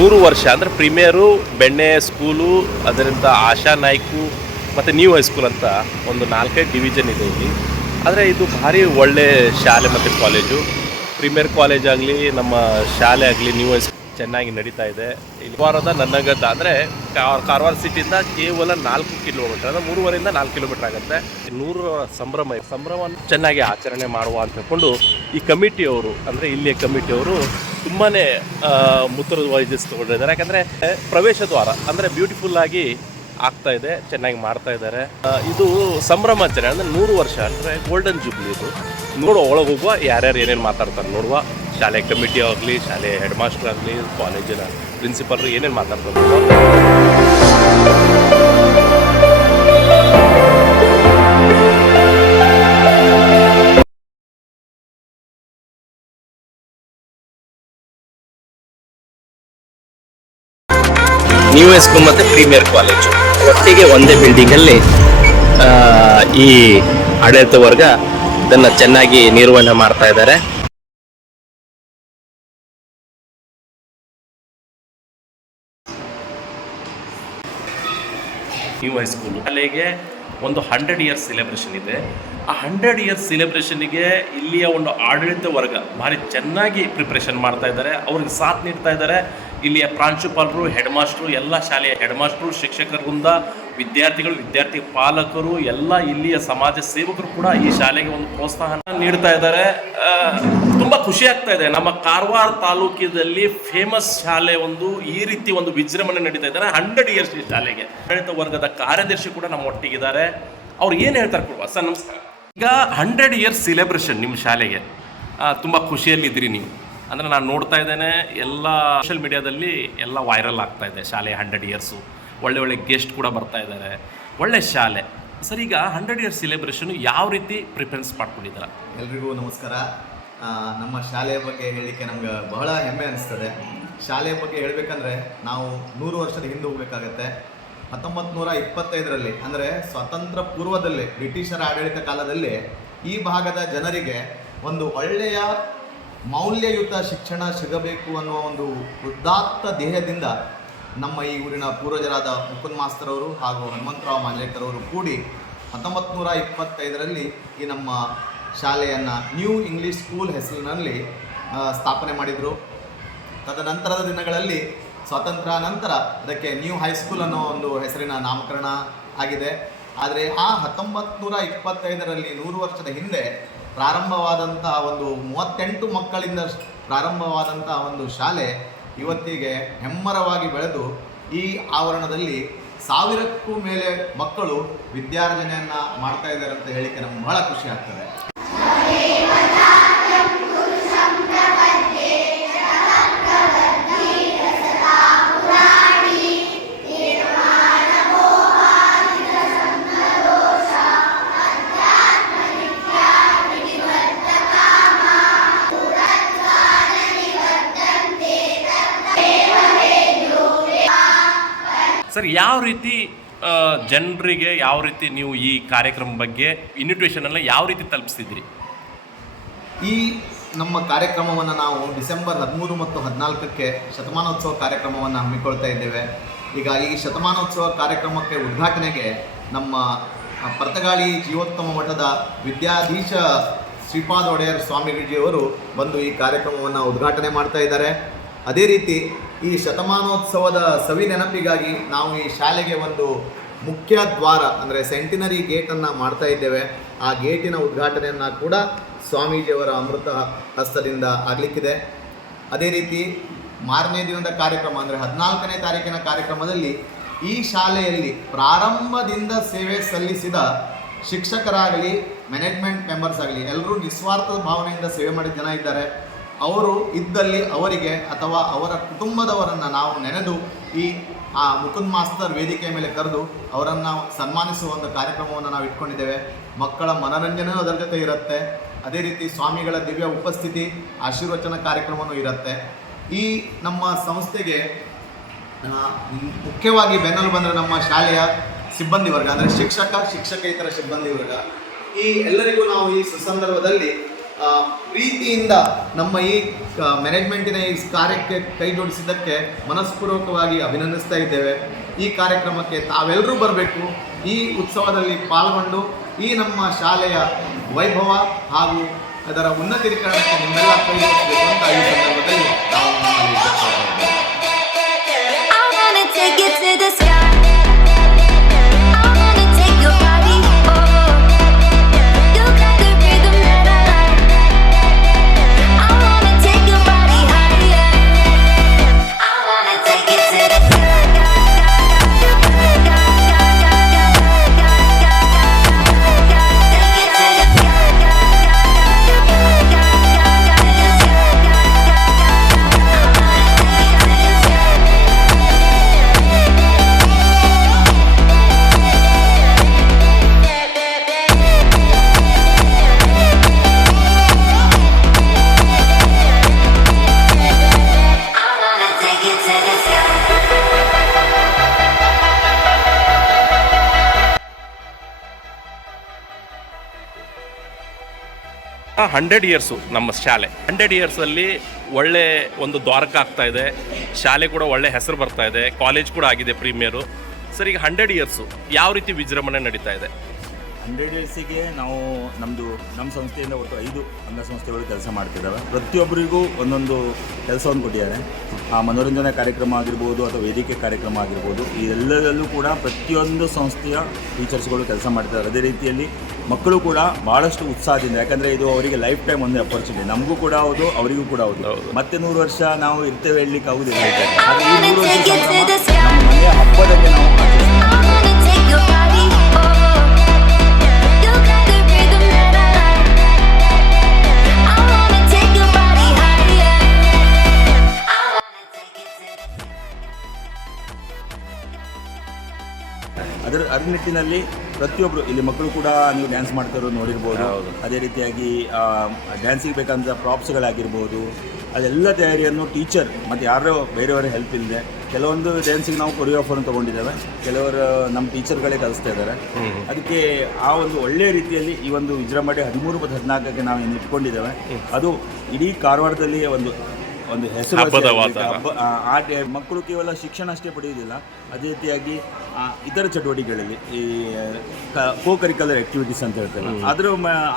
100 ವರ್ಷ ಅಂದರೆ ಪ್ರೀಮಿಯರು ಬೆಣ್ಣೆ ಸ್ಕೂಲು, ಅದರಿಂದ ಆಶಾ ನಾಯ್ಕು ಮತ್ತು ನ್ಯೂ ಹೈಸ್ಕೂಲ್ ಅಂತ ಒಂದು 4-5 ಡಿವಿಷನ್ ಇದೆ ಇಲ್ಲಿ. ಆದರೆ ಇದು ಭಾರಿ ಒಳ್ಳೆ ಶಾಲೆ ಮತ್ತು ಕಾಲೇಜು. ಪ್ರೀಮಿಯರ್ ಕಾಲೇಜ್ ಆಗಲಿ, ನಮ್ಮ ಶಾಲೆ ಆಗಲಿ, ನ್ಯೂ ಹೈಸ್ಕೂಲ್ ಚೆನ್ನಾಗಿ ನಡೀತಾ ಇದೆ. ಇಲ್ಲಿ ಕಾರವಾರದ ನನ್ನಗದ್ದ ಅಂದರೆ ಕಾರವಾರ ಸಿಟಿಯಿಂದ ಕೇವಲ 4 ಕಿಲೋಮೀಟರ್, ಅಂದರೆ 3.5 4 ಕಿಲೋಮೀಟರ್ ಆಗುತ್ತೆ. 100ರ ಸಂಭ್ರಮವನ್ನು ಚೆನ್ನಾಗಿ ಆಚರಣೆ ಮಾಡುವ ಅಂತ ಹೇಳ್ಕೊಂಡು ಈ ಕಮಿಟಿಯವರು, ಅಂದರೆ ಇಲ್ಲಿಯ ಕಮಿಟಿಯವರು ತುಂಬಾ ಮುತುವರ್ಜಿಸಿ ತಗೊಂಡಿದ್ದಾರೆ. ಯಾಕಂದರೆ ಪ್ರವೇಶ ದ್ವಾರ ಅಂದರೆ ಬ್ಯೂಟಿಫುಲ್ಲಾಗಿ ಆಗ್ತಾ ಇದೆ, ಚೆನ್ನಾಗಿ ಮಾಡ್ತಾ ಇದ್ದಾರೆ. ಇದು ಸಂಭ್ರಮಾಚರಣೆ ಅಂದರೆ 100 ವರ್ಷ ಅಂದರೆ ಗೋಲ್ಡನ್ ಜೂಬ್ಲಿ. ಇದು ನೋಡುವ, ಒಳಗೆ ಹೋಗುವ, ಯಾರ್ಯಾರು ಏನೇನು ಮಾತಾಡ್ತಾರೆ ನೋಡುವ. ಶಾಲೆ ಕಮಿಟಿ ಆಗಲಿ, ಶಾಲೆ ಹೆಡ್ ಮಾಸ್ಟರ್ ಆಗಲಿ, ಕಾಲೇಜಿನ ಪ್ರಿನ್ಸಿಪಲ್ರು ಏನೇನು ಮಾತಾಡ್ತಾರೆ. ನ್ಯೂ ಹೈಸ್ಕೂಲ್ ಮತ್ತು ಪ್ರೀಮಿಯರ್ ಕಾಲೇಜು ಒಟ್ಟಿಗೆ ಒಂದೇ ಬಿಲ್ಡಿಂಗಲ್ಲಿ ಈ ಆಡಳಿತ ವರ್ಗ ಇದನ್ನು ಚೆನ್ನಾಗಿ ನಿರ್ವಹಣೆ ಮಾಡ್ತಾ ಇದ್ದಾರೆ. ನ್ಯೂ ಹೈಸ್ಕೂಲು ಶಾಲೆಗೆ ಒಂದು 100 ಇಯರ್ಸ್ ಸೆಲೆಬ್ರೇಷನ್ ಇದೆ. ಆ 100 ಇಯರ್ಸ್ ಸೆಲೆಬ್ರೇಷನ್ಗೆ ಇಲ್ಲಿಯ ಒಂದು ಆಡಳಿತ ವರ್ಗ ಭಾರಿ ಚೆನ್ನಾಗಿ ಪ್ರಿಪ್ರೇಷನ್ ಮಾಡ್ತಾ ಇದ್ದಾರೆ. ಅವ್ರಿಗೆ ಸಾಥ್ ನೀಡ್ತಾ ಇದ್ದಾರೆ ಇಲ್ಲಿಯ ಪ್ರಾಂಶುಪಾಲರು, ಹೆಡ್ ಮಾಸ್ಟ್ರು, ಎಲ್ಲ ಶಾಲೆಯ ಹೆಡ್ ಮಾಸ್ಟ್ರು, ಶಿಕ್ಷಕರ ವೃಂದ, ವಿದ್ಯಾರ್ಥಿಗಳು, ವಿದ್ಯಾರ್ಥಿ ಪಾಲಕರು, ಎಲ್ಲ ಇಲ್ಲಿಯ ಸಮಾಜ ಸೇವಕರು ಕೂಡ ಈ ಶಾಲೆಗೆ ಒಂದು ಪ್ರೋತ್ಸಾಹನ ನೀಡ್ತಾ ಇದ್ದಾರೆ. ತುಂಬ ಖುಷಿ ಆಗ್ತಾ ಇದೆ. ನಮ್ಮ ಕಾರವಾರ ತಾಲೂಕಿನಲ್ಲಿ ಫೇಮಸ್ ಶಾಲೆ ಒಂದು ಈ ರೀತಿ ಒಂದು ವಿಜೃಂಭಣೆ ನಡೀತಾ ಇದ್ದಾರೆ. 100 ಇಯರ್ಸ್ ಈ ಶಾಲೆಗೆ ಆಡಳಿತ ವರ್ಗದ ಕಾರ್ಯದರ್ಶಿ ಕೂಡ ನಮ್ಮ ಒಟ್ಟಿಗಿದ್ದಾರೆ. ಅವ್ರು ಏನು ಹೇಳ್ತಾರೆ ಕೊಡುವ. ಸರ್ ನಮಸ್ಕಾರ. ಈಗ 100 ಇಯರ್ಸ್ ಸೆಲೆಬ್ರೇಷನ್ ನಿಮ್ಮ ಶಾಲೆಗೆ ತುಂಬ ಖುಷಿಯಲ್ಲಿದ್ದೀರಿ ನೀವು. ಅಂದರೆ ನಾನು ನೋಡ್ತಾ ಇದ್ದೇನೆ, ಎಲ್ಲ ಸೋಷಿಯಲ್ ಮೀಡಿಯಾದಲ್ಲಿ ಎಲ್ಲ ವೈರಲ್ ಆಗ್ತಾ ಇದೆ ಶಾಲೆ 100 ಇಯರ್ಸು. ಒಳ್ಳೆ ಗೆಸ್ಟ್ ಕೂಡ ಬರ್ತಾ ಇದ್ದಾರೆ. ಒಳ್ಳೆ ಶಾಲೆ. ಸರ್, ಈಗ 100 ಇಯರ್ಸ್ ಸೆಲೆಬ್ರೇಷನ್ ಯಾವ ರೀತಿ ಪ್ರಿಫರೆನ್ಸ್ ಮಾಡ್ಕೊಂಡಿದ್ದಾರೆ? ಎಲ್ರಿಗೂ ನಮಸ್ಕಾರ. ನಮ್ಮ ಶಾಲೆಯ ಬಗ್ಗೆ ಹೇಳಲಿಕ್ಕೆ ನಮ್ಗೆ ಬಹಳ ಹೆಮ್ಮೆ ಅನಿಸ್ತದೆ. ಶಾಲೆಯ ಬಗ್ಗೆ ಹೇಳಬೇಕಂದ್ರೆ ನಾವು 100 ವರ್ಷದ ಹಿಂದೆ ಹೋಗಬೇಕಾಗತ್ತೆ. 1925ರಲ್ಲಿ ಅಂದರೆ ಸ್ವಾತಂತ್ರ್ಯ ಪೂರ್ವದಲ್ಲಿ ಬ್ರಿಟಿಷರ ಆಡಳಿತ ಕಾಲದಲ್ಲಿ ಈ ಭಾಗದ ಜನರಿಗೆ ಒಂದು ಒಳ್ಳೆಯ ಮೌಲ್ಯಯುತ ಶಿಕ್ಷಣ ಸಿಗಬೇಕು ಅನ್ನುವ ಒಂದು ಉದಾತ್ತ ಧ್ಯೇಯದಿಂದ ನಮ್ಮ ಈ ಊರಿನ ಪೂರ್ವಜರಾದ ಮುಕುಂದ್ ಮಾಸ್ತರ್ ಅವರು ಹಾಗೂ ಹನುಮಂತರಾವ್ ಮಾಂಜ್ರೇಕರ್ ಅವರು ಕೂಡಿ 1925ರಲ್ಲಿ ಈ ನಮ್ಮ ಶಾಲೆಯನ್ನು ನ್ಯೂ ಇಂಗ್ಲೀಷ್ ಸ್ಕೂಲ್ ಹೆಸರಿನಲ್ಲಿ ಸ್ಥಾಪನೆ ಮಾಡಿದರು. ತದನಂತರದ ದಿನಗಳಲ್ಲಿ ಸ್ವಾತಂತ್ರ್ಯ ನಂತರ ಅದಕ್ಕೆ ನ್ಯೂ ಹೈಸ್ಕೂಲ್ ಅನ್ನೋ ಒಂದು ಹೆಸರಿನ ನಾಮಕರಣ ಆಗಿದೆ. ಆದರೆ ಆ 1925ರಲ್ಲಿ 100 ವರ್ಷದ ಹಿಂದೆ ಪ್ರಾರಂಭವಾದಂತಹ ಒಂದು 38 ಮಕ್ಕಳಿಂದ ಪ್ರಾರಂಭವಾದಂತಹ ಒಂದು ಶಾಲೆ ಇವತ್ತಿಗೆ ಹೆಮ್ಮರವಾಗಿ ಬೆಳೆದು ಈ ಆವರಣದಲ್ಲಿ 1000ಕ್ಕೂ ಮೇಲೆ ಮಕ್ಕಳು ವಿದ್ಯಾರ್ಜನೆಯನ್ನು ಮಾಡ್ತಾ ಇದ್ದಾರೆ ಅಂತ ಹೇಳಿಕ್ಕೆ ನಮ್ಗೆ ಬಹಳ ಖುಷಿ ಆಗ್ತದೆ. ಸರ್, ಯಾವ ರೀತಿ ಜನರಿಗೆ ಯಾವ ರೀತಿ ನೀವು ಈ ಕಾರ್ಯಕ್ರಮ ಬಗ್ಗೆ ಇನ್ವಿಟೇಷನನ್ನು ಯಾವ ರೀತಿ ತಲುಪಿಸ್ತಿದ್ರಿ? ಈ ನಮ್ಮ ಕಾರ್ಯಕ್ರಮವನ್ನು ನಾವು ಡಿಸೆಂಬರ್ 13 ಮತ್ತು 14ಕ್ಕೆ ಶತಮಾನೋತ್ಸವ ಕಾರ್ಯಕ್ರಮವನ್ನು ಹಮ್ಮಿಕೊಳ್ತಾ ಇದ್ದೇವೆ. ಈಗ ಈ ಶತಮಾನೋತ್ಸವ ಕಾರ್ಯಕ್ರಮಕ್ಕೆ ಉದ್ಘಾಟನೆಗೆ ನಮ್ಮ ಪರ್ತಗಾಳಿ ಜೀವೋತ್ತಮ ಮಠದ ವಿದ್ಯಾಧೀಶ ಶ್ರೀಪಾದ ಒಡೆಯರ್ ಸ್ವಾಮೀಜಿಯವರು ಬಂದು ಈ ಕಾರ್ಯಕ್ರಮವನ್ನು ಉದ್ಘಾಟನೆ ಮಾಡ್ತಾ ಇದ್ದಾರೆ. ಅದೇ ರೀತಿ ಈ ಶತಮಾನೋತ್ಸವದ ಸವಿ ನೆನಪಿಗಾಗಿ ನಾವು ಈ ಶಾಲೆಗೆ ಒಂದು ಮುಖ್ಯ ದ್ವಾರ ಅಂದರೆ ಸೆಂಟಿನರಿ ಗೇಟನ್ನು ಮಾಡ್ತಾ ಇದ್ದೇವೆ. ಆ ಗೇಟಿನ ಉದ್ಘಾಟನೆಯನ್ನು ಕೂಡ ಸ್ವಾಮೀಜಿಯವರ ಅಮೃತ ಹಸ್ತದಿಂದ ಆಗಲಿಕ್ಕಿದೆ. ಅದೇ ರೀತಿ ಮಾರನೇ ದಿನದ ಕಾರ್ಯಕ್ರಮ ಅಂದರೆ 14ನೇ ತಾರೀಕಿನ ಕಾರ್ಯಕ್ರಮದಲ್ಲಿ ಈ ಶಾಲೆಯಲ್ಲಿ ಪ್ರಾರಂಭದಿಂದ ಸೇವೆ ಸಲ್ಲಿಸಿದ ಶಿಕ್ಷಕರಾಗಲಿ, ಮ್ಯಾನೇಜ್ಮೆಂಟ್ ಮೆಂಬರ್ಸ್ ಆಗಲಿ, ಎಲ್ಲರೂ ನಿಸ್ವಾರ್ಥ ಭಾವನೆಯಿಂದ ಸೇವೆ ಮಾಡಿದ ಜನ ಇದ್ದಾರೆ. ಅವರು ಇದ್ದಲ್ಲಿ ಅವರಿಗೆ ಅಥವಾ ಅವರ ಕುಟುಂಬದವರನ್ನು ನಾವು ನೆನೆದು ಈ ಮುಕುಂದ್ ಮಾಸ್ತರ್ ವೇದಿಕೆಯ ಮೇಲೆ ಕರೆದು ಅವರನ್ನು ಸನ್ಮಾನಿಸುವ ಒಂದು ಕಾರ್ಯಕ್ರಮವನ್ನು ನಾವು ಇಟ್ಕೊಂಡಿದ್ದೇವೆ. ಮಕ್ಕಳ ಮನರಂಜನೆಯೂ ಅದರ ಜೊತೆ ಇರುತ್ತೆ. ಅದೇ ರೀತಿ ಸ್ವಾಮಿಗಳ ದಿವ್ಯ ಉಪಸ್ಥಿತಿ, ಆಶೀರ್ವಚನ ಕಾರ್ಯಕ್ರಮವೂ ಇರುತ್ತೆ. ಈ ನಮ್ಮ ಸಂಸ್ಥೆಗೆ ಮುಖ್ಯವಾಗಿ ಬೆನ್ನೆಲು ಬಂದರೆ ನಮ್ಮ ಶಾಲೆಯ ಸಿಬ್ಬಂದಿ ವರ್ಗ ಅಂದರೆ ಶಿಕ್ಷಕೇತರ ಸಿಬ್ಬಂದಿ ವರ್ಗ. ಈ ಎಲ್ಲರಿಗೂ ನಾವು ಈ ಸುಸಂದರ್ಭದಲ್ಲಿ ಪ್ರೀತಿಯಿಂದ ನಮ್ಮ ಈ ಮ್ಯಾನೇಜ್ಮೆಂಟಿನ ಈ ಕಾರ್ಯಕ್ಕೆ ಕೈ ಜೋಡಿಸಿದ್ದಕ್ಕೆ ಮನಸ್ಪೂರ್ವಕವಾಗಿ ಅಭಿನಂದಿಸ್ತಾ ಇದ್ದೇವೆ. ಈ ಕಾರ್ಯಕ್ರಮಕ್ಕೆ ತಾವೆಲ್ಲರೂ ಬರಬೇಕು, ಈ ಉತ್ಸವದಲ್ಲಿ ಪಾಲ್ಗೊಂಡು ಈ ನಮ್ಮ ಶಾಲೆಯ ವೈಭವ ಹಾಗೂ ಅದರ ಉನ್ನತೀಕರಣಕ್ಕೆ ನಿಮ್ಮೆಲ್ಲ ಕೈ ಜೋಡಿಸಬೇಕು ಅಂತ ಈ ಸಂದರ್ಭದಲ್ಲಿ ನಾವು ನಿಮ್ಮಲ್ಲಿ ಕೇಳ್ಕೊಳ್ತಾ ಇದ್ದೇವೆ. I wanna take it to the sky. I wanna take your body, oh. You got the rhythm that I like. I wanna take your body higher. I wanna take it to the sky. ಆ 100 years ನಮ್ಮ ಶಾಲೆ 100 ಇಯರ್ಸಲ್ಲಿ ಒಳ್ಳೆ ಒಂದು ದ್ವಾರಕ ಆಗ್ತಾ ಇದೆ, ಶಾಲೆ ಕೂಡ ಒಳ್ಳೆ ಹೆಸರು ಬರ್ತಾ ಇದೆ, ಕಾಲೇಜ್ ಕೂಡ ಆಗಿದೆ ಪ್ರೀಮಿಯರು. ಸರ್, ಈಗ 100 ಇಯರ್ಸು ಯಾವ ರೀತಿ ವಿಜೃಂಭಣೆ ನಡೀತಾ ಇದೆ? 100 ಇಯರ್ಸಿಗೆ ನಾವು ನಮ್ಮ ಸಂಸ್ಥೆಯಿಂದ ಒಟ್ಟು 5 ಅಂಗಸಂಸ್ಥೆಗಳು ಕೆಲಸ ಮಾಡ್ತಿದ್ದಾವೆ. ಪ್ರತಿಯೊಬ್ಬರಿಗೂ ಒಂದೊಂದು ಕೆಲಸವನ್ನು ಕೊಟ್ಟಿದ್ದಾರೆ. ಆ ಮನೋರಂಜನಾ ಕಾರ್ಯಕ್ರಮ ಆಗಿರ್ಬೋದು ಅಥವಾ ವೇದಿಕೆ ಕಾರ್ಯಕ್ರಮ ಆಗಿರ್ಬೋದು, ಈ ಎಲ್ಲದರಲ್ಲೂ ಕೂಡ ಪ್ರತಿಯೊಂದು ಸಂಸ್ಥೆಯ ಟೀಚರ್ಸ್ಗಳು ಕೆಲಸ ಮಾಡ್ತಿದ್ದಾರೆ. ಅದೇ ರೀತಿಯಲ್ಲಿ ಮಕ್ಕಳು ಕೂಡ ಭಾಳಷ್ಟು ಉತ್ಸಾಹದಿಂದ, ಯಾಕಂದರೆ ಇದು ಅವರಿಗೆ ಲೈಫ್ ಟೈಮ್ ಒಂದು ಅಪರ್ಚುನಿಟಿ, ನಮಗೂ ಕೂಡ ಹೌದು, ಅವರಿಗೂ ಕೂಡ ಹೌದು. ಮತ್ತೆ 100 ವರ್ಷ ನಾವು ಇರ್ತೇವೆ ಹೇಳಲಿಕ್ಕೆ ಆಗುದಿಲ್ಲ. ಆದರೆ ಈ 100 ವರ್ಷ ಸಂಭ್ರಮ ನಮ್ಮ ಮನೆಯ ಹಬ್ಬದಲ್ಲಿ ನಾವು I wanna take your body, oh. You got the rhythm that I like. I wanna take your body higher. I wanna take it to the ಅದರ ನಿಟ್ಟಿನಲ್ಲಿ ಪ್ರತಿಯೊಬ್ಬರು ಇಲ್ಲಿ ಮಕ್ಕಳು ಕೂಡ ನೀವು ಡ್ಯಾನ್ಸ್ ಮಾಡ್ತಾರೋ ನೋಡಿರ್ಬೋದು. ಅದೇ ರೀತಿಯಾಗಿ ಡ್ಯಾನ್ಸಿಗೆ ಬೇಕಂತ ಪ್ರಾಪ್ಸ್ಗಳಾಗಿರ್ಬೋದು, ಅದೆಲ್ಲ ತಯಾರಿಯನ್ನು ಟೀಚರ್ ಮತ್ತು ಯಾರೋ ಬೇರೆಯವರ ಹೆಲ್ಪ್ ಇಲ್ಲದೆ ಕೆಲವೊಂದು ಡ್ಯಾನ್ಸಿಗೆ ನಾವು ಕೊರಿಯೋಗ್ರಾಫರ್ನ ತೊಗೊಂಡಿದ್ದೇವೆ, ಕೆಲವರು ನಮ್ಮ ಟೀಚರ್ಗಳೇ ಕಲಿಸ್ತಾ ಇದ್ದಾರೆ. ಅದಕ್ಕೆ ಆ ಒಂದು ಒಳ್ಳೆಯ ರೀತಿಯಲ್ಲಿ ಈ ಒಂದು ವಿಜೃಂಭಣೆ 13 ಮತ್ತು 14ಕ್ಕೆ ನಾವು ಏನು ಇಟ್ಕೊಂಡಿದ್ದೇವೆ. ಅದು ಇಡೀ ಕಾರವಾರದಲ್ಲಿ ಒಂದು ಹೆಸರು ಮಕ್ಕಳು ಕೇವಲ ಶಿಕ್ಷಣ ಅಷ್ಟೇ ಪಡೆಯುವುದಿಲ್ಲ, ಅದೇ ರೀತಿಯಾಗಿ ಇತರ ಚಟುವಟಿಕೆಗಳಲ್ಲಿ ಈ ಕೋ ಕರಿಕ್ಯುಲರ್ ಆ್ಯಕ್ಟಿವಿಟೀಸ್ ಅಂತ ಹೇಳ್ತೇವೆ,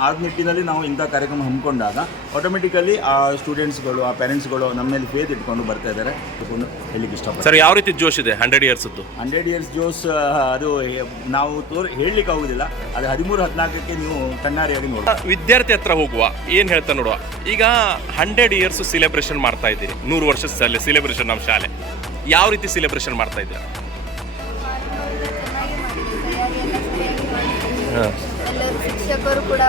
ಆ ನಿಟ್ಟಿನಲ್ಲಿ ನಾವು ಇಂಥ ಕಾರ್ಯಕ್ರಮ ಹಮ್ಮಿಕೊಂಡಾಗ ಆಟೋಮೆಟಿಕಲಿ ಆ ಸ್ಟೂಡೆಂಟ್ಸ್ಗಳು, ಆ ಪೇರೆಂಟ್ಸ್ಗಳು ನಮ್ಮ ಮೇಲೆ ಫೇತ್ ಇಟ್ಕೊಂಡು ಬರ್ತಾ ಇದ್ದಾರೆ ಅಂತ ಹೇಳಲಿಕ್ಕೆ ಇಷ್ಟಪಡ್ತಾರೆ. ಸರ್, ಯಾವ ರೀತಿ ಜೋಶ್ ಇದೆ 100 ಇಯರ್ಸದ್ದು? 100 ಇಯರ್ಸ್ ಜೋಶ್ ಅದು ನಾವು ಹೇಳಲಿಕ್ಕೆ ಆಗೋದಿಲ್ಲ. ಅದು 13-14ಕ್ಕೆ ನೀವು ಕಣ್ಣಾರಿಯಾಗಿ ನೋಡಿ. ವಿದ್ಯಾರ್ಥಿ ಹತ್ರ ಹೋಗುವ, ಏನು ಹೇಳ್ತಾ ನೋಡುವ. ಈಗ 100 ಇಯರ್ಸ್ ಸೆಲೆಬ್ರೇಷನ್ ಮಾಡ್ತಾ ಇದ್ದೀರಿ, 100 ವರ್ಷ ಸೆಲೆಬ್ರೇಷನ್ ನಮ್ಮ ಶಾಲೆ. ಯಾವ ರೀತಿ ಸೆಲೆಬ್ರೇಷನ್ ಮಾಡ್ತಾ ಇದ್ದೀರಾ? ಎಲ್ಲರೂ ಶಿಕ್ಷಕರು ಕೂಡ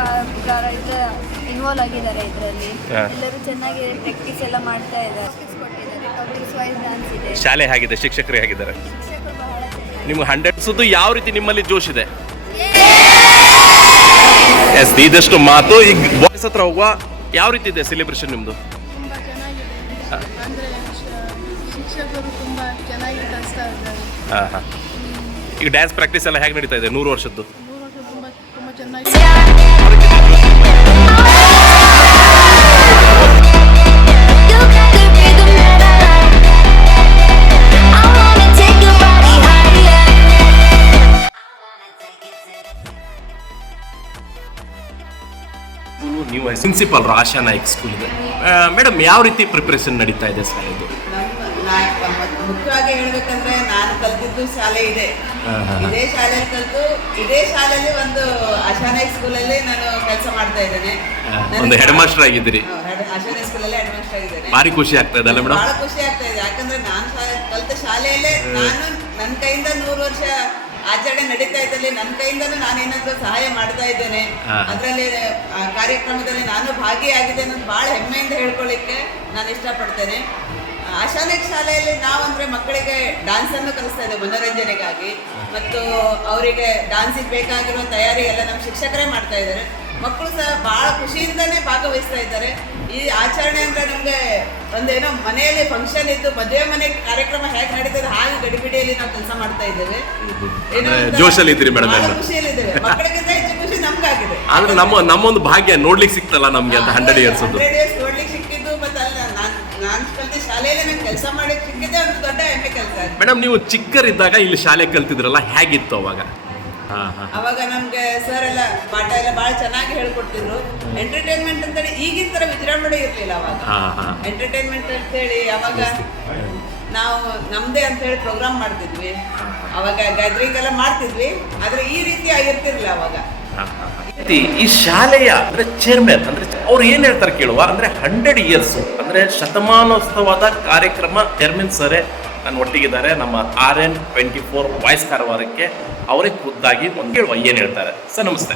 ಇನ್ವಾಲ್ವ್ ಆಗಿದ್ದಾರೆ ಇದರಲ್ಲಿ. ಎಲ್ಲರೂ ಚೆನ್ನಾಗಿ ಪ್ರಾಕ್ಟೀಸ್ ಎಲ್ಲ ಮಾಡ್ತಾ ಇದ್ದಾರೆ. ಕೊಟ್ಟಿದ್ದಾರೆ, ಟಾಪಿಕ್ಸ್ ವೈಸ್ ಡ್ಯಾನ್ಸ್ ಇದೆ. ಶಾಲೆ ಹೇಗಿದೆ? ಶಿಕ್ಷಕರು ಹೇಗಿದ್ದಾರೆ? ಶಿಕ್ಷಕರು ಬಹಳ ಚೆನ್ನಾಗಿ. ನಿಮ್ಗೆ 100 ಯಾವ ರೀತಿ ನಿಮ್ಮಲ್ಲಿ ಜೋಶ್ ಇದೆ? ಎಸ್, ಇದಷ್ಟು ಮಾತು. ಈಗ ಬಾಯ್ಸ್ ಹತ್ರ ಹೋಗುವ, ಯಾವ ರೀತಿ ಇದೆ ಸೆಲೆಬ್ರೇಷನ್ ನಿಮ್ಮದು? ತುಂಬ ಚೆನ್ನಾಗಿದೆ. ಅಂದರೆ ಶಿಕ್ಷಕರು ತುಂಬ ಚೆನ್ನಾಗಿ ಕಲಿಸ್ತಾ ಇದ್ದಾರೆ. ಹಾಂ ಹಾಂ. ಈಗ ಡ್ಯಾನ್ಸ್ ಪ್ರಾಕ್ಟೀಸ್ ಎಲ್ಲ ಹೇಗೆ ನಡೀತಾ ಇದೆ 100 ವರ್ಷದ್ದು? 100 ವರ್ಷ ತುಂಬ ಚೆನ್ನಾಗಿ. You got the rhythm that I like. I wanna take your body higher. I wanna take it to the ನೀವು ಪ್ರಿನ್ಸಿಪಲ್ ಆಶಾ ನಾಯ್ಕ್ ಸ್ಕೂಲ್ ಇದೆ ಮೇಡಮ್, ಯಾವ ರೀತಿ ಪ್ರಿಪ್ರೇಷನ್ ನಡೀತಾ ಇದೆ ಸರ್ ಇದು? ಮುಖ್ಯವಾಗಿ ಹೇಳ್ಬೇಕಂದ್ರೆ ನಾನು ಕಲ್ತಿದ್ದು ಶಾಲೆ ಇದೆ. ಇದೇ ಶಾಲೆಯಲ್ಲಿ ಕಲಿತು ಇದೇ ಶಾಲೆಯಲ್ಲಿ ಒಂದು ಆಶಾನಾಯ್ಕ್ ಸ್ಕೂಲಲ್ಲಿ ನಾನು ಕೆಲಸ ಮಾಡ್ತಾ ಇದ್ದೇನೆ. ಒಂದು ಹೆಡ್ ಮಾಸ್ಟರ್ ಆಗಿದ್ದೀರಿ. ಆಶಾನಾಯ್ಕ್ ಸ್ಕೂಲಲ್ಲಿ ಹೆಡ್ ಮಾಸ್ಟರ್ ಆಗಿದ್ದೇನೆ. ಭಾರಿ ಖುಷಿ ಆಗ್ತಾ ಇದೆ ಅಲ್ಲ ಮೇಡಮ್? ಬಹಳ ಖುಷಿ ಆಗ್ತಾ ಇದೆ. ಯಾಕಂದ್ರೆ ನಾನು ಕಲಿತ ಶಾಲೆಯಲ್ಲೇ ನಾನು ನನ್ನ ಕೈಯಿಂದ 100 ವರ್ಷ ಆಚರಣೆ ನಡೀತಾ ಇದ್ದಲ್ಲಿ ನನ್ನ ಕೈಯಿಂದನೂ ನಾನೇನಾದ್ರೂ ಸಹಾಯ ಮಾಡ್ತಾ ಇದ್ದೇನೆ. ಅದರಲ್ಲಿ ಕಾರ್ಯಕ್ರಮದಲ್ಲಿ ನಾನು ಭಾಗಿಯಾಗಿದ್ದೇನೆ ಅಂತ ಬಹಳ ಹೆಮ್ಮೆಯಿಂದ ಹೇಳ್ಕೊಳ್ಳಿಕ್ಕೆ ನಾನು ಇಷ್ಟಪಡ್ತೇನೆ. ಆಶಾನಾಯ್ಕ್ ಶಾಲೆಯಲ್ಲಿ ನಾವಂದ್ರೆ ಮಕ್ಕಳಿಗೆ ಡ್ಯಾನ್ಸನ್ನು ಕಲಿಸ್ತಾ ಇದ್ದೇವೆ ಮನೋರಂಜನೆಗಾಗಿ, ಮತ್ತು ಅವರಿಗೆ ಡ್ಯಾನ್ಸಿಗೆ ಬೇಕಾಗಿರುವ ತಯಾರಿ ಎಲ್ಲ ನಮ್ಮ ಶಿಕ್ಷಕರೇ ಮಾಡ್ತಾ ಇದ್ದಾರೆ. ಮಕ್ಕಳು ಸಹ ಬಹಳ ಖುಷಿಯಿಂದನೇ ಭಾಗವಹಿಸ್ತಾ ಇದ್ದಾರೆ. ಈ ಆಚರಣೆ ಅಂದ್ರೆ ನಮ್ಗೆ ಒಂದೇನೋ ಮನೆಯಲ್ಲಿ ಫಂಕ್ಷನ್ ಇದ್ದು ಮದುವೆ ಮನೆ ಕಾರ್ಯಕ್ರಮ ಹೇಗೆ ನಡೀತದೆ ಹಾಗೆ ಗಡಿಬಿಡಿಯಲ್ಲಿ ನಾವು ಕೆಲಸ ಮಾಡ್ತಾ ಇದ್ದೇವೆ. ಏನೋ ಒಂಥರ ಜೋಶಲ್ಲಿ ಇದ್ದೀರಿ ಮೇಡಮ್ ಬಹಳ ಎಲ್ಲ. ಖುಷಿಯಲ್ಲಿದ್ದೇವೆ. ಮಕ್ಕಳಿಗಿಂತ ಹೆಚ್ಚು ಖುಷಿ ನಮ್ಗಾಗಿದೆ. ಆದ್ರೆ ನಮ್ಮೊಂದು ಭಾಗ್ಯ ನೋಡ್ಲಿಕ್ಕೆ ಸಿಕ್ತಲ್ಲ ನಮ್ಗೆ ಅಂತ 100 years 100 years ನೋಡ್ಲಿಕ್ಕೆ ಸಿಕ್ಕಿದ್ದು. ಮತ್ತೆ ಅಲ್ಲ ನಾನು ಕಲಿತ ಶಾಲೆಯಲ್ಲಿ ನಂಗೆ ಕೆಲಸ ಮಾಡಕ್ಕೆ ಸಿಕ್ಕಿದೆ ಒಂದು ದೊಡ್ಡ ಹೆಮ್ಮೆ ಕೆಲಸ. ಮೇಡಮ್ ನೀವು ಚಿಕ್ಕರಿದ್ದಾಗ ಇಲ್ಲಿ ಶಾಲೆ ಕಲ್ತಿದ್ರಲ್ಲ, ಹೇಗಿತ್ತು ಅವಾಗ? ಅವಾಗ ನಮ್ಗೆ ಸರ್ ಎಲ್ಲ ಪಾಠ ಎಲ್ಲ ಬಹಳ ಚೆನ್ನಾಗಿ ಹೇಳ್ಕೊಡ್ತಿದ್ರು. ಎಂಟರ್ಟೈನ್ಮೆಂಟ್ ಅಂತೇಳಿ ಈಗಿನ ತರ ವಿಜೃಂಭಣೆ ಇರ್ಲಿಲ್ಲ ಅವಾಗ. ಎಂಟರ್ಟೈನ್ಮೆಂಟ್ ಅಂತ ಹೇಳಿ ಅವಾಗ ನಾವು ನಮ್ದೇ ಅಂತ ಹೇಳಿ ಪ್ರೋಗ್ರಾಮ್ ಮಾಡ್ತಿದ್ವಿ. ಅವಾಗ ಗ್ಯಾದರಿಂಗ್ ಎಲ್ಲ ಮಾಡ್ತಿದ್ವಿ, ಆದ್ರೆ ಈ ರೀತಿ ಆಗಿರ್ತಿರ್ಲಿಲ್ಲ ಅವಾಗ. ಈ ಶಾಲೆಯ ಅಂದ್ರೆ ಚೇರ್ಮನ್ ಅಂದ್ರೆ ಅವ್ರು ಏನ್ ಹೇಳ್ತಾರೆ ಕೇಳುವ, ಅಂದ್ರೆ 100 years ಅಂದ್ರೆ ಶತಮಾನೋತ್ಸವದ ಕಾರ್ಯಕ್ರಮ ಚೇರ್ಮನ್ ಸರೇ ನನ್ನ ಒಟ್ಟಿಗಿದ್ದಾರೆ. ನಮ್ಮ RN24 ವಾಯ್ಸ್ ಕಾರವಾರಕ್ಕೆ ಅವರೇ ಖುದ್ದಾಗಿ ಒಂದು ಕೇಳುವ ಏನು ಹೇಳ್ತಾರೆ. ಸರ್ ನಮಸ್ತೆ.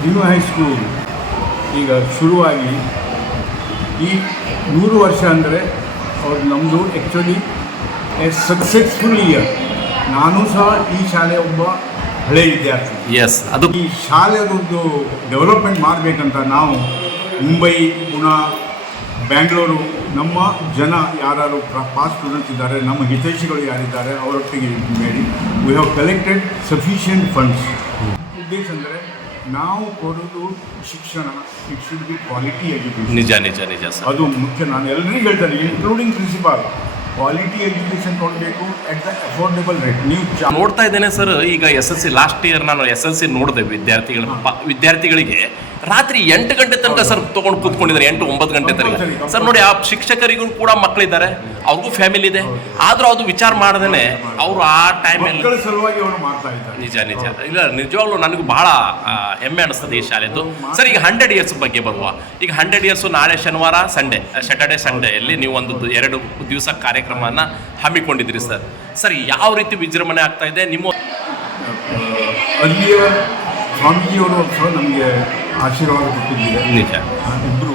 ನ್ಯೂ ಹೈಸ್ಕೂಲ್ ಈಗ ಶುರುವಾಗಿ ಈ 100 ವರ್ಷ ಅಂದರೆ ಅವ್ರು ನಮ್ಮದು ಆ್ಯಕ್ಚುಲಿ ಸಕ್ಸಸ್ಫುಲ್ ಇಯರ್. ನಾನು ಸಹ ಈ ಶಾಲೆಯ ಒಬ್ಬ ಹಳೆಯ ವಿದ್ಯಾರ್ಥಿ. ಎಸ್, ಅದು ಈ ಶಾಲೆಯದೊಂದು ಡೆವಲಪ್ಮೆಂಟ್ ಮಾಡಬೇಕಂತ ನಾವು ಮುಂಬೈ, ಪುಣೆ, ಬ್ಯಾಂಗ್ಳೂರು ನಮ್ಮ ಜನ ಯಾರು ಪಾಸ್ ಸ್ಟೂಡೆಂಟ್ಸ್ ಇದ್ದಾರೆ, ನಮ್ಮ ಹಿತೈಷಿಗಳು ಯಾರಿದ್ದಾರೆ ಅವರೊಟ್ಟಿಗೆ ಬೇಡಿ we have collected sufficient funds. ಉದ್ದೇಶ ಅಂದರೆ ನಾವು ಕೊಡೋದು ಶಿಕ್ಷಣ, it should be quality education. ನಿಜ ನಿಜ ನಿಜ ಸರ್, ಅದು ಮುಖ್ಯ. ನಾನು ಎಲ್ಲರಿಗೂ ಹೇಳ್ತೇನೆ, ಇನ್ಕ್ಲೂಡಿಂಗ್ ಪ್ರಿನ್ಸಿಪಾಲ್, ಕ್ವಾಲಿಟಿ ಎಜುಕೇಷನ್ ಕೊಡಬೇಕು ಅಟ್ ದ ಅಫೋರ್ಡೆಬಲ್ ರೇಟ್. ನೀವು ನೋಡ್ತಾ ಇದ್ದೇನೆ ಸರ್. ಈಗ SSC ಲಾಸ್ಟ್ ಇಯರ್ ನಾನು SSC ನೋಡಿದೆ. ವಿದ್ಯಾರ್ಥಿಗಳಿಗೆ ರಾತ್ರಿ 8 ಗಂಟೆ ತನಕ ಸರ್ ತಗೊಂಡು ಕೂತ್ಕೊಂಡಿದ್ದಾರೆ, 8-9 ಗಂಟೆ ತನಕ ಸರ್. ನೋಡಿ, ಆ ಶಿಕ್ಷಕರಿಗೂ ಕೂಡ ಮಕ್ಕಳಿದ್ದಾರೆ, ಅವ್ರಿಗೂ ಫ್ಯಾಮಿಲಿ ಇದೆ, ಆದ್ರೂ ಅದು ವಿಚಾರ ಮಾಡದೇನೆ ಅವರು ಆ ಟೈಮಲ್ಲಿ ಮಕ್ಕಳ ಸಲುವಾಗಿ ಅವರು ಮಾಡ್ತಾ ಇದ್ದಾರೆ. ನಿಜ ನಿಜ. ಇಲ್ಲ, ನಿಜವಾಗ್ಲೂ ನನಗೂ ಬಹಳ ಹೆಮ್ಮೆ ಅನಿಸ್ತದೆ ಈ ಶಾಲೆದು. ಸರ್, ಈಗ 100 years ಬಗ್ಗೆ ಬರುವ. ಈಗ 100 years ನಾಳೆ ಶನಿವಾರ ಸ್ಯಾಟರ್ಡೆ ಸಂಡೇಯಲ್ಲಿ ನೀವು ಒಂದು 2 ದಿವಸ ಕಾರ್ಯಕ್ರಮನ ಹಮ್ಮಿಕೊಂಡಿದ್ರಿ ಸರ್. ಸರ್, ಯಾವ ರೀತಿ ವಿಜೃಂಭಣೆ ಆಗ್ತಾ ಇದೆ ನಿಮ್ಮ? ಅಲ್ಲಿಯ ಸ್ವಾಮೀಜಿಯವರು ಸಹ ನಮಗೆ ಆಶೀರ್ವಾದ ಕೊಟ್ಟಿದ್ದಾರೆ. ನಿಜ. ಇಬ್ಬರು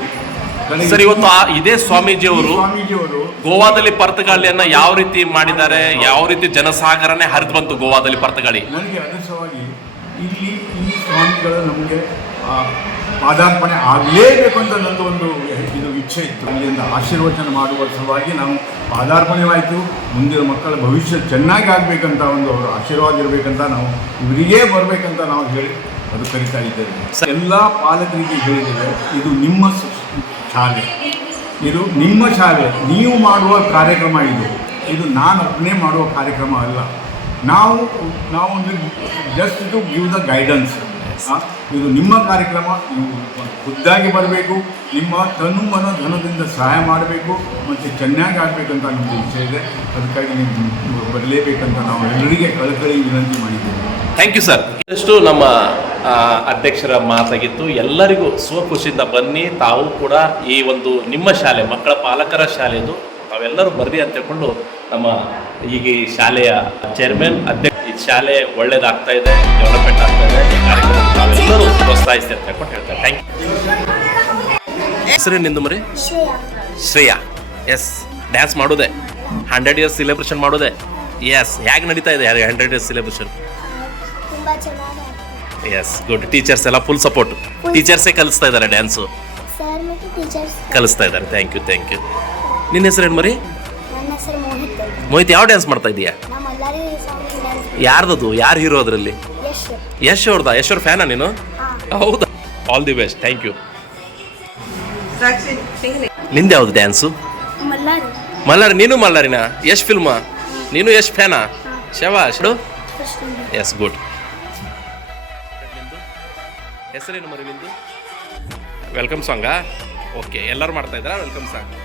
ಸರ್, ಇವತ್ತು ಇದೇ ಸ್ವಾಮೀಜಿಯವರು ಸ್ವಾಮೀಜಿಯವರು ಗೋವಾದಲ್ಲಿ ಪರ್ತಗಾಳಿಯನ್ನ ಯಾವ ರೀತಿ ಮಾಡಿದ್ದಾರೆ, ಯಾವ ರೀತಿ ಜನಸಾಗರನೇ ಹರಿದು ಬಂತು ಗೋವಾದಲ್ಲಿ ಪರ್ತಗಾಳಿ. ನನಗೆ ಅದರ ಸಲುವಾಗಿ ಇಲ್ಲಿ ಈ ಸ್ವಾಮಿಗಳು ನಮಗೆ ಪಾದಾರ್ಪಣೆ ಆಗಲೇಬೇಕು ಅಂತ ನಂದು ಒಂದು ಇದು ಇಚ್ಛೆ ಇತ್ತು. ಇಲ್ಲಿಂದ ಆಶೀರ್ವಚನ ಮಾಡುವ ಸಲುವಾಗಿ ನಾವು ಪಾದಾರ್ಪಣೆವಾಯಿತು. ಮುಂದಿನ ಮಕ್ಕಳ ಭವಿಷ್ಯ ಚೆನ್ನಾಗಿ ಆಗಬೇಕಂತ ಒಂದು ಅವರ ಆಶೀರ್ವಾದ ಇರಬೇಕಂತ ನಾವು ಇವರಿಗೇ ಬರಬೇಕಂತ ನಾವು ಹೇಳಿ ಅದು ಕರಿತಾ ಇದ್ದೇವೆ. ಎಲ್ಲ ಪಾಲಕರಿಗೆ ಹೇಳಿದ್ದೇವೆ, ಇದು ನಿಮ್ಮ ಶಾಲೆ, ಇದು ನಿಮ್ಮ ಶಾಲೆ, ನೀವು ಮಾಡುವ ಕಾರ್ಯಕ್ರಮ ಇದು ನಾನು ಒಬ್ಬನೇ ಮಾಡುವ ಕಾರ್ಯಕ್ರಮ ಅಲ್ಲ. ನಾವು just to give the guidance. ಇದು ನಿಮ್ಮ ಕಾರ್ಯಕ್ರಮ, ನೀವು ಖುದ್ದಾಗಿ ಬರಬೇಕು, ನಿಮ್ಮ ತನು ಮನೋ ಧನದಿಂದ ಸಹಾಯ ಮಾಡಬೇಕು ಮತ್ತು ಚೆನ್ನಾಗಿ ಆಗಬೇಕಂತ ನಮ್ಮದು ಇಚ್ಛೆ ಇದೆ. ಅದಕ್ಕಾಗಿ ನೀವು ಬರಲೇಬೇಕಂತ ನಾವು ಎಲ್ಲರಿಗೆ ಕಳಕಳಿ ವಿನಂತಿ ಮಾಡಿದ್ದೇವೆ. Thank you sir. ಇಷ್ಟು ನಮ್ಮ ಅಧ್ಯಕ್ಷರ ಮಾತಾಗಿತ್ತು. ಎಲ್ಲರಿಗೂ ಸ್ವಖುಷಿಯಿಂದ ಬನ್ನಿ, ತಾವು ಕೂಡ ಈ ಒಂದು ನಿಮ್ಮ ಶಾಲೆ, ಮಕ್ಕಳ ಪಾಲಕರ ಶಾಲೆದು ತಾವೆಲ್ಲರೂ ಬರ್ರಿ ಅಂತ ಹೇಳ್ಕೊಂಡು ನಮ್ಮ ಈಗ ಈ ಶಾಲೆಯ ಚೇರ್ಮನ್ ಅಧ್ಯಕ್ಷ, ಈ ಶಾಲೆ ಒಳ್ಳೇದಾಗ್ತಾ ಇದೆ, ಡೆವಲಪ್ಮೆಂಟ್ ಆಗ್ತಾ ಇದೆ, ಈ ಕಾರ್ಯಕ್ರಮ ತಾವೆಲ್ಲರೂ ಪ್ರೋತ್ಸಾಹಿಸಿ ಅಂತ ಹೇಳ್ಕೊಂಡು ಹೇಳ್ತಾರೆ. Thank you. ಹೆಸರು ನಿಂದು ಮರಿ? ಶ್ರೇಯಾ. ಎಸ್, ಡ್ಯಾನ್ಸ್ ಮಾಡೋದೆ, 100 years ಸೆಲೆಬ್ರೇಷನ್ ಮಾಡೋದೆ. ಎಸ್, ಹೇಗೆ ನಡೀತಾ ಇದೆ 100 years ಸೆಲೆಬ್ರೇಷನ್? ತುಂಬ ಚೆನ್ನಾಗಿ ಎಸ್, ಗುಡ್. ಟೀಚರ್ಸ್ ಎಲ್ಲ ಫುಲ್ ಸಪೋರ್ಟ್, ಟೀಚರ್ಸೇ ಕಲಿಸ್ತಾ ಇದ್ದಾರೆ ಡ್ಯಾನ್ಸು, ಸರ್ ಮತ್ತು ಟೀಚರ್ಸ್ ಕಲಿಸ್ತಾ ಇದ್ದಾರೆ. Thank you thank you. ನಿನ್ನ ಹೆಸರು ಏನು ಮರಿ? ನನ್ನ ಹೆಸರು ಮೋಹಿತ್. ಮೋಹಿತ್, ಯಾವ ಡ್ಯಾನ್ಸ್ ಮಾಡ್ತಾ ಇದೀಯಾ? ನಮ್ಮ ಎಲ್ಲರೂ ಡ್ಯಾನ್ಸ್. ಯಾರ್ದದು? ಯಾರು ಹೀರೋ ಅದರಲ್ಲಿ? ಯಶ್. ಯಶ್ ಅವ್ರದಾ? ಯಶ್ ಅವ್ರ ಫ್ಯಾನಾ ನೀನು? ಹೌದಾ? All the best. Thank you. ನಿಂದು ಯಾವುದು ಡ್ಯಾನ್ಸು? ಮಲ್ಲಾರಿ. ಮಲ್ಲಾರಿ. ನೀನು ಮಲ್ಲಾರಿನಾ? ಯಶ್ ಫಿಲ್ಮಾ? ನೀನು ಯಶ್ ಫ್ಯಾನಾ? ಶಬಾಷ್. Yes, good. ಹೆಸರೇನು ಮರಿ ನಿಂದು? ವೆಲ್ಕಮ್ ಸಾಂಗಾ? ಓಕೆ, ಎಲ್ಲರೂ ಮಾಡ್ತಾ ಇದ್ದಾರಾ ವೆಲ್ಕಮ್ ಸಾಂಗ್?